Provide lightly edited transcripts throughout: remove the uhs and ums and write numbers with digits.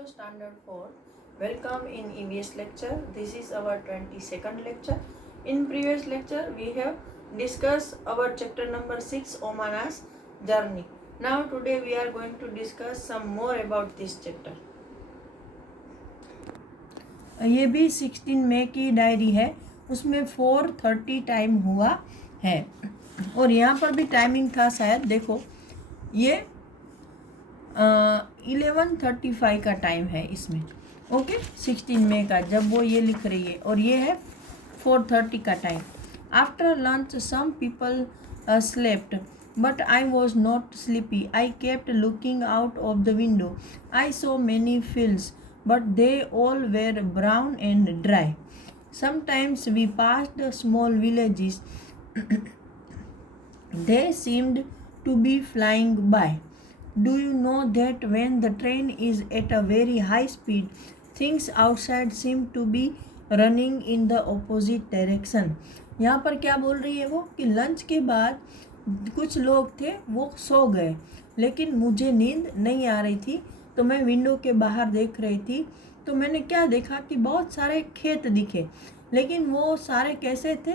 Hello Standard 4. Welcome in EVS lecture. This is our 22nd lecture. In previous lecture we have discussed our chapter number 6 Omana's journey. Now today we are going to discuss some more about this chapter. ये भी 16 मई की diary है, उसमें 4:30 time हुआ है और यहाँ पर भी टाइमिंग था शायद, देखो ये 11:35 का टाइम है इसमें, ओके 16 मई का जब वो ये लिख रही है, और ये है 4:30 का time. After lunch some people slept but I was not sleepy. I kept looking out of the window. I saw many fields but they all were brown and dry. Sometimes we passed small villages. They seemed to be flying by. Do you know that when the train is at a very high speed, things outside seem to be running in the opposite direction? यहाँ पर क्या बोल रही है वो कि lunch के बाद कुछ लोग थे वो सो गए, लेकिन मुझे नींद नहीं आ रही थी, तो मैं विंडो के बाहर देख रही थी. तो मैंने क्या देखा कि बहुत सारे खेत दिखे, लेकिन वो सारे कैसे थे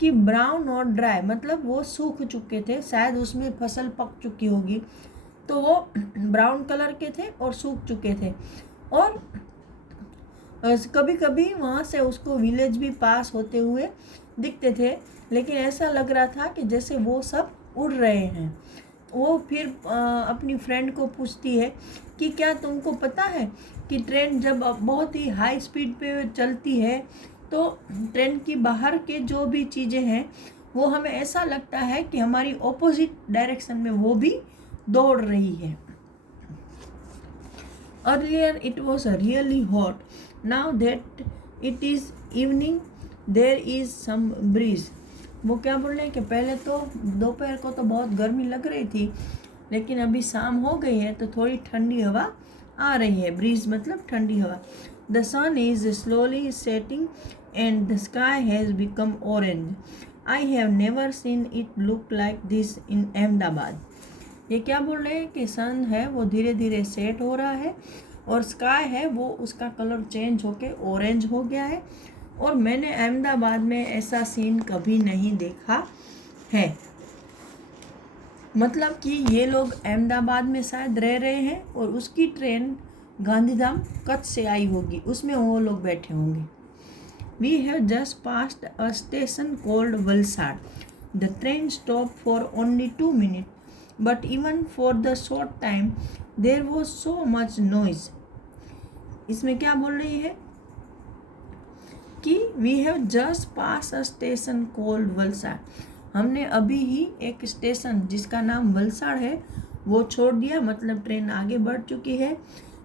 कि ब्राउन और ड्राई, मतलब वो सूख चुके थे, शायद उसमें फसल पक चुकी होगी, तो वो ब्राउन कलर के थे और सूख चुके थे. और कभी कभी वहाँ से उसको विलेज भी पास होते हुए दिखते थे, लेकिन ऐसा लग रहा था कि जैसे वो सब उड़ रहे हैं. वो फिर अपनी फ्रेंड को पूछती है कि क्या तुमको पता है कि ट्रेन जब बहुत ही हाई स्पीड पे चलती है तो ट्रेन की बाहर के जो भी चीज़ें हैं वो हमें ऐसा लगता है कि हमारी ऑपोजिट डायरेक्शन में वो भी दौड़ रही है. Earlier it was really hot. Now that it is evening there is some breeze. वो क्या बोल रहे हैं कि पहले तो दोपहर को तो बहुत गर्मी लग रही थी, लेकिन अभी शाम हो गई है तो थोड़ी ठंडी हवा आ रही है. ब्रीज मतलब ठंडी हवा. The sun is slowly setting and the sky has become orange. I have never seen it look like this in Ahmedabad. ये क्या बोल रहे हैं कि सन है वो धीरे धीरे सेट हो रहा है और स्काई है वो उसका कलर चेंज होके ऑरेंज हो गया है, और मैंने अहमदाबाद में ऐसा सीन कभी नहीं देखा है. मतलब कि ये लोग अहमदाबाद में शायद रह रहे हैं और उसकी ट्रेन गांधीधाम कच्छ से आई होगी, उसमें वो लोग बैठे होंगे. We have just passed a station called Valsad. The train stop for only 2 minutes, but even for the short time there was so much noise. इसमें क्या बोल रही है कि we have just passed a station called Valsad. हमने अभी ही एक station जिसका नाम वलसाड है वो छोड़ दिया, मतलब ट्रेन आगे बढ़ चुकी है.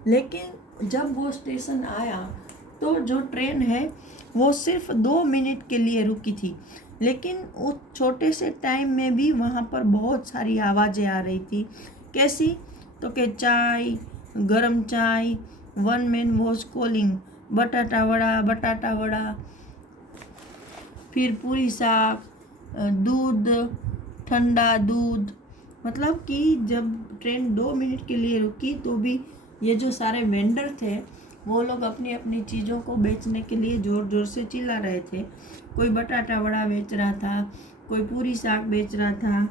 लेकिन जब वो स्टेशन आया तो जो ट्रेन है वो सिर्फ 2 मिनट के लिए रुकी थी, लेकिन उस छोटे से टाइम में भी वहाँ पर बहुत सारी आवाज़ें आ रही थी. कैसी? तो कि चाय, गरम चाय, वन मैन वॉज कॉलिंग, बटाटा वड़ा, फिर पूरी साग, दूध, ठंडा दूध. मतलब कि जब ट्रेन 2 मिनट के लिए रुकी तो भी ये जो सारे वेंडर थे वो लोग अपनी अपनी चीज़ों को बेचने के लिए ज़ोर ज़ोर से चिल्ला रहे थे. कोई बटाटा वड़ा बेच रहा था, कोई पूरी साग बेच रहा था,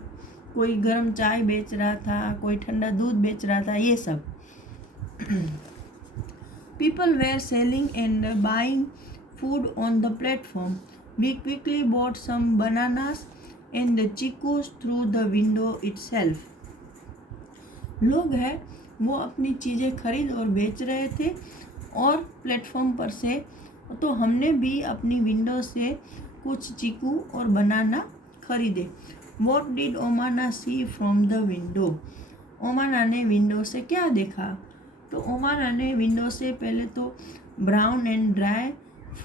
कोई गरम चाय बेच रहा था, कोई ठंडा दूध बेच रहा था, ये सब. People were selling and buying food on the platform. We quickly bought some bananas and chicos through the window itself. लोग हैं वो अपनी चीज़ें खरीद और बेच रहे थे और प्लेटफॉर्म पर से, तो हमने भी अपनी विंडो से कुछ चीकू और बनाना खरीदे. What did ओमाना see from the window? ओमाना ने विंडो से क्या देखा? तो ओमाना ने विंडो से पहले तो ब्राउन एंड ड्राई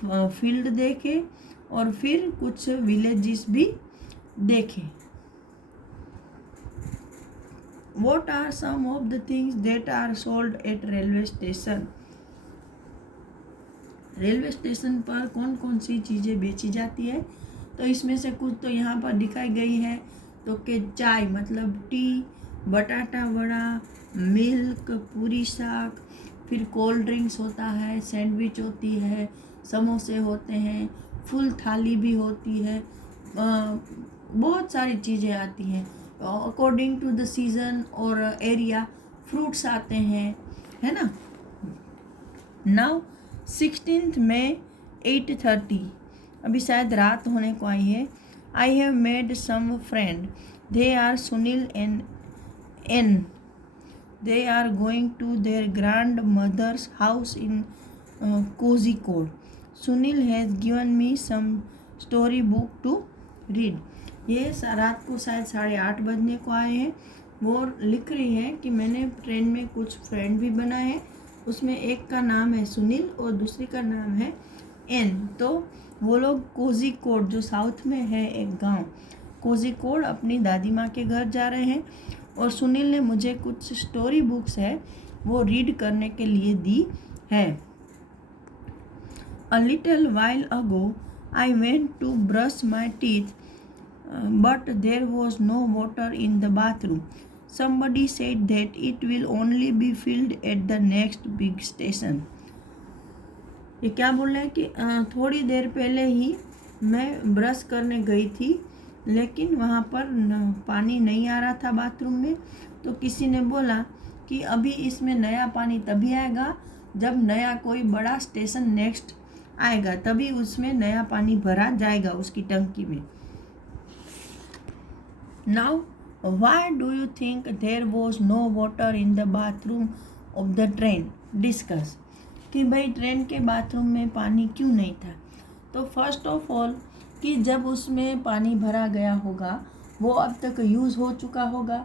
फील्ड देखे और फिर कुछ विलेजेस भी देखे. What are some of the things that are sold at railway station? Railway station पर कौन कौन सी चीज़ें बेची जाती है? तो इसमें से कुछ तो यहाँ पर दिखाई गई है. तो कि चाय मतलब टी, बटाटा वड़ा, मिल्क, पूरी साग, फिर कोल्ड ड्रिंक्स होता है, सैंडविच होती है, समोसे होते हैं, फुल थाली भी होती है, बहुत सारी चीज़ें आती हैं अकॉर्डिंग टू द सीज़न और एरिया। फ्रूट्स आते हैं, है ना। नाउ 16 मई 8:30, अभी शायद रात होने को आई है। I have made some friend, they are Sunil and Ann, they are going to their grandmother's house in Kozhikode. Sunil has given me some story book to read. ये रात को शायद 8:30 बजने को आए हैं। वो लिख रही है कि मैंने ट्रेन में कुछ फ्रेंड भी बनाए हैं, उसमें एक का नाम है सुनील और दूसरी का नाम है एन। तो वो लोग कोझीकोड, जो साउथ में है एक गांव, कोझीकोड, अपनी दादी माँ के घर जा रहे हैं। और सुनील ने मुझे कुछ स्टोरी बुक्स है वो रीड करने के लिए दी है। A little while ago I went to brush my teeth, but there was no water in the bathroom. Somebody said that it will only be filled at the next big station. ये क्या बोल रहे हैं कि थोड़ी देर पहले ही मैं brush करने गई थी, लेकिन वहाँ पर पानी नहीं आ रहा था बाथरूम में। तो किसी ने बोला कि अभी इसमें नया पानी तभी आएगा जब नया कोई बड़ा स्टेशन नेक्स्ट आएगा, तभी उसमें नया पानी भरा जाएगा उसकी टंकी में। Now why do you think there was no water in the bathroom of the train? Discuss, कि भाई ट्रेन के बाथरूम में पानी क्यों नहीं था। तो फर्स्ट ऑफ ऑल कि जब उसमें पानी भरा गया होगा वो अब तक यूज़ हो चुका होगा,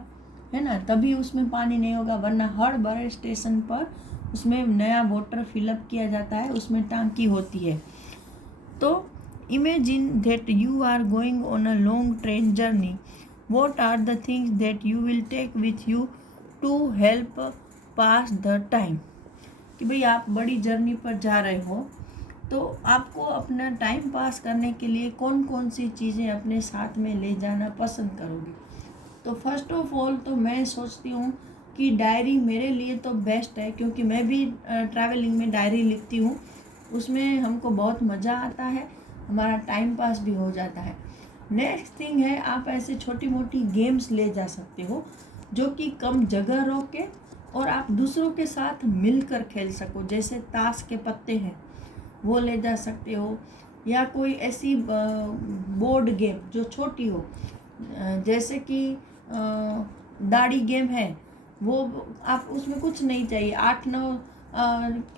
है ना, तभी उसमें पानी नहीं होगा, वरना हर बड़े स्टेशन पर उसमें नया वाटर फिलअप किया जाता है, उसमें टांकी होती है। तो imagine that you are going on a long train journey, what are the things that you will take with you to help pass the time? कि भाई आप बड़ी जर्नी पर जा रहे हो तो आपको अपना टाइम पास करने के लिए कौन कौन सी चीज़ें अपने साथ में ले जाना पसंद करोगे? तो फर्स्ट ऑफ ऑल तो मैं सोचती हूँ कि डायरी मेरे लिए तो बेस्ट है, क्योंकि मैं भी ट्रैवलिंग में डायरी लिखती हूँ, उसमें हमको बहुत मज़ा आता है, हमारा टाइम पास भी हो जाता है। नेक्स्ट थिंग है, आप ऐसे छोटी मोटी गेम्स ले जा सकते हो जो कि कम जगह रोके और आप दूसरों के साथ मिलकर खेल सको, जैसे ताश के पत्ते हैं वो ले जा सकते हो, या कोई ऐसी बोर्ड गेम जो छोटी हो, जैसे कि दाड़ी गेम है, वो आप उसमें कुछ नहीं चाहिए, 8-9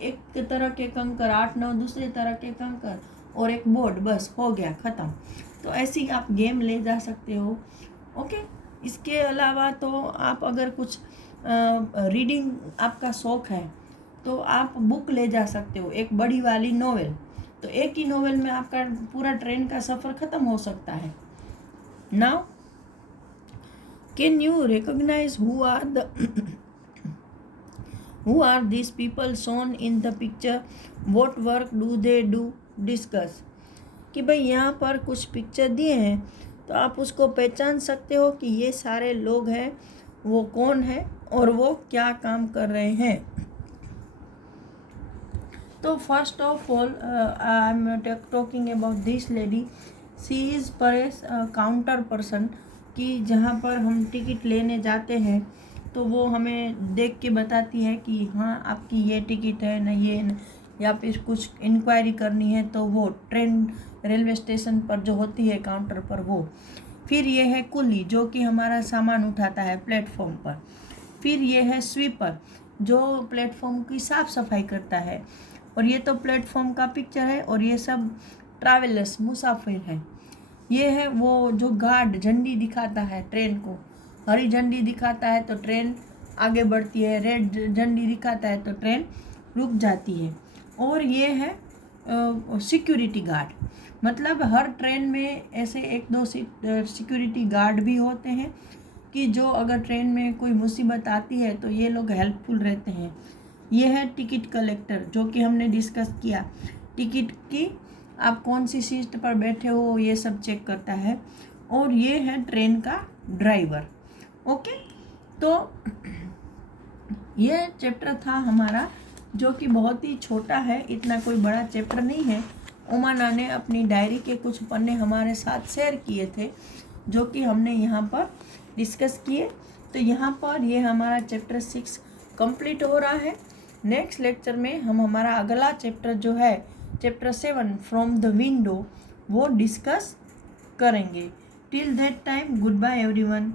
एक तरह के कंकर, 8-9 दूसरे तरह के कंकर और एक बोर्ड, बस हो गया ख़त्म। तो ऐसी आप गेम ले जा सकते हो। ओके, इसके अलावा तो आप अगर कुछ रीडिंग आपका शौक़ है तो आप बुक ले जा सकते हो, एक बड़ी वाली नोवेल। तो एक ही नोवेल में आपका पूरा ट्रेन का सफ़र ख़त्म हो सकता है। Now can you recognize who are these people shown in the picture? What work do they do? Discuss, कि भाई यहाँ पर कुछ पिक्चर दिए हैं तो आप उसको पहचान सकते हो कि ये सारे लोग हैं, वो कौन है और वो क्या काम कर रहे हैं। तो first of all I am talking about this lady, she is पर काउंटर पर्सन, कि जहाँ पर हम टिकट लेने जाते हैं तो वो हमें देख के बताती है कि हाँ आपकी ये टिकट है ना, ये न, या फिर कुछ इंक्वायरी करनी है तो वो ट्रेन रेलवे स्टेशन पर जो होती है काउंटर पर वो। फिर ये है कुली, जो कि हमारा सामान उठाता है प्लेटफॉर्म पर। फिर ये है स्वीपर, जो प्लेटफॉर्म की साफ़ सफाई करता है। और ये तो प्लेटफॉर्म का पिक्चर है, और ये सब ट्रैवलर्स, मुसाफिर हैं। ये है वो जो गार्ड झंडी दिखाता है ट्रेन को, हरी झंडी दिखाता है तो ट्रेन आगे बढ़ती है, रेड झंडी दिखाता है तो ट्रेन रुक जाती है। और ये है सिक्योरिटी गार्ड, मतलब हर ट्रेन में ऐसे 1-2 सिक्योरिटी गार्ड भी होते हैं कि जो अगर ट्रेन में कोई मुसीबत आती है तो ये लोग हेल्पफुल रहते हैं। ये है टिकट कलेक्टर, जो कि हमने डिस्कस किया, टिकट की आप कौन सी सीट पर बैठे हो ये सब चेक करता है। और ये है ट्रेन का ड्राइवर। ओके, तो ये चैप्टर था हमारा जो कि बहुत ही छोटा है, इतना कोई बड़ा चैप्टर नहीं है। उमाना ने अपनी डायरी के कुछ पन्ने हमारे साथ शेयर किए थे, जो कि हमने यहाँ पर डिस्कस किए। तो यहाँ पर ये हमारा चैप्टर 6 कंप्लीट हो रहा है। नेक्स्ट लेक्चर में हम हमारा अगला चैप्टर जो है चैप्टर 7 फ्रॉम द विंडो वो डिस्कस करेंगे। Till that time good bye everyone.